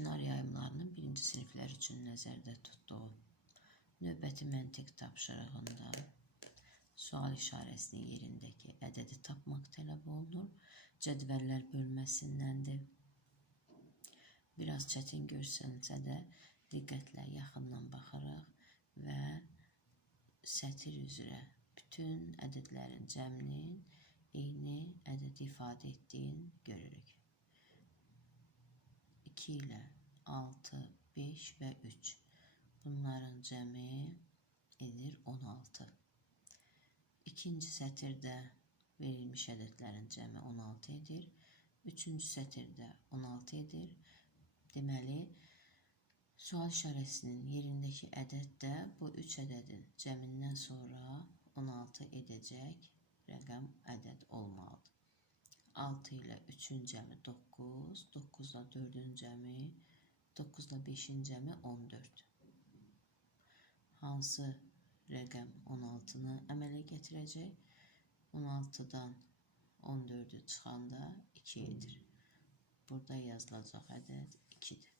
Çinar yayımlarının birinci siniflər üçün nəzərdə tutduğu növbəti məntiq tapşırığında sual işarəsinin yerindəki ədədi tapmaq tələb olunur. Cədvəllər bölməsindəndir. Biraz çətin görsənsə də diqqətlə yaxından baxaraq və sətir üzrə bütün ədədlərin cəminin eyni ədədi ifadə etdiyini görürük. 2 ilə 6, 5 və 3. Bunların cəmi edir 16. İkinci sətirdə verilmiş ədədlərin cəmi 16 edir. Üçüncü sətirdə 16 edir. Deməli, sual işarəsinin yerindəki ədəd də bu 3 ədədin cəmindən sonra 16 edəcək rəqəm ədəd olmalıdır. 6 ilə 3-ün cəmi 9, 9 ilə 4-ün cəmi, 9 ilə 5-in cəmi 14. Hansı rəqəm 16-nı əmələ gətirəcək? 16-dan 14-ü çıxanda 2 edir. Burada yazılacaq ədəd 2-dir.